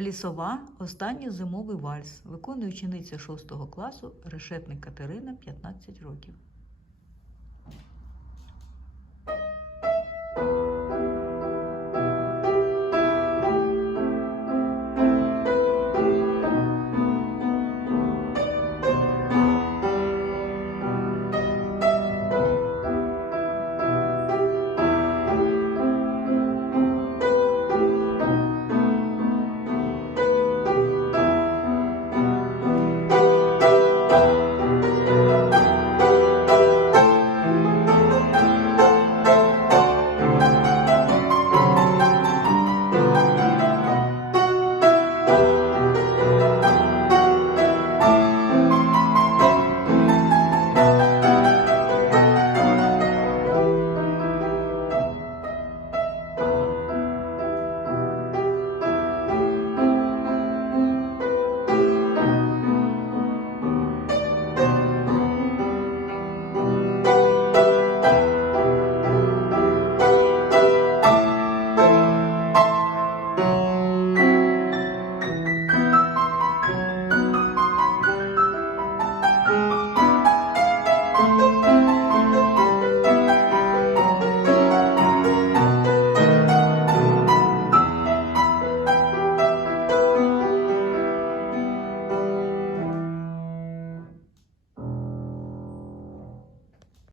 Лісова останній зимовий вальс. Виконує учениця 6 класу Решетник Катерина 15 років.